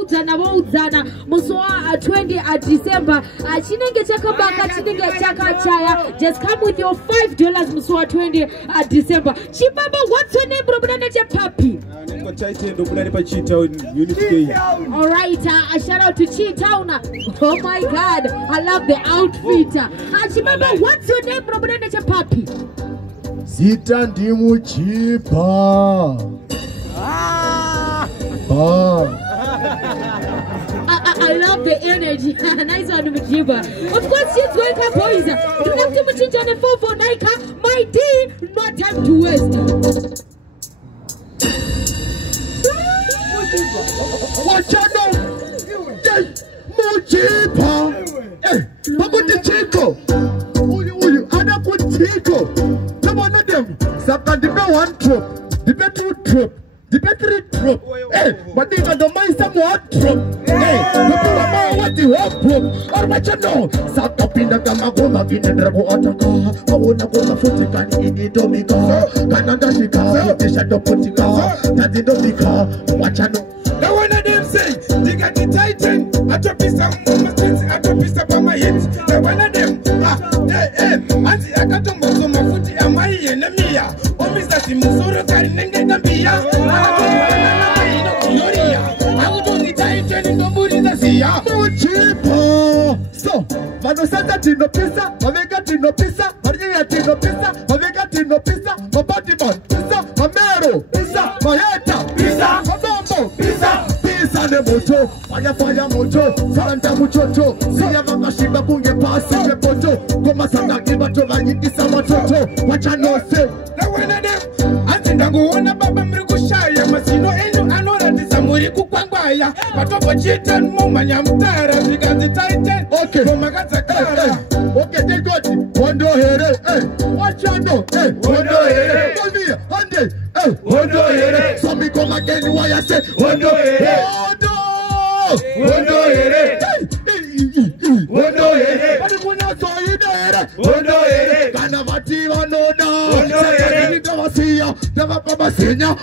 Udzana Muswa 20 December. Chinenge chaka baka chinenge chaka chaya. Just come with your $5 Muswa 20 December. Chibaba, what's your name, bro? Papi. Alright, a shout out to Chi-Town. Oh my god, I love the outfit. Chibaba, what's your name, bro? Papi. Sita ndimu chipa. I love the energy. Nice one, Mijiba. Of course, she's going up, boys. You have to change on the 449. My D, no time to waste. Watch out now. Mujiba. Hey, Papa the Chico. Uyu, Ada put Chico. Come on, them. Saka the one troop, the better troop. The battery drop. Hey, but they got the mind somewhat drop. Hey, look at what the hot drop. Or what you know? Sat up in the Gamagoma in the Drago Ataka. I wanna go to Fotican in the Domica. Canada Chica, the Shadow Potica. That's the Domica. What you know? Now one of them say, they got the Titan. I drop this some moments, I drop this up on my hips. Now one of them, Auntie, I got to move my foot and my enemy. Oh, Mr. Mhloro, carrying the beer. I would only time training the booty to see ya. So, Manosata Tino Pisa, Omega Tino Pisa, Maria Tino Pisa, Omega Tino Pisa, Mabatiman, Pisa, Mamero, Pisa, Mayeta, Pisa, Kabhidha, Pisa, Pisa de Moto, Fire Moto, Santa Muchoto, Siama Mashiba Bunge Pasi, Ep12, Ngoma Sanga Kibato, Mayindisa Matoto, what you know say? Now one of them, I think I go on a Baba Mrikushaya, Masino, and I know that it's a Muriku Kwangwaya, but over Chitan, Moma Yamtara, because the Titan, okay, okay, they got it. Wondo here, hey, what you know, hey, Wondo here, come here, 100, hey, Wondo here, some me come again, why I say, Wondo here, Wondo here, Wondo here, but if we not saw you there, Wondo here, Kanavati, Wondo, Wondo here, never see ya, never see ya,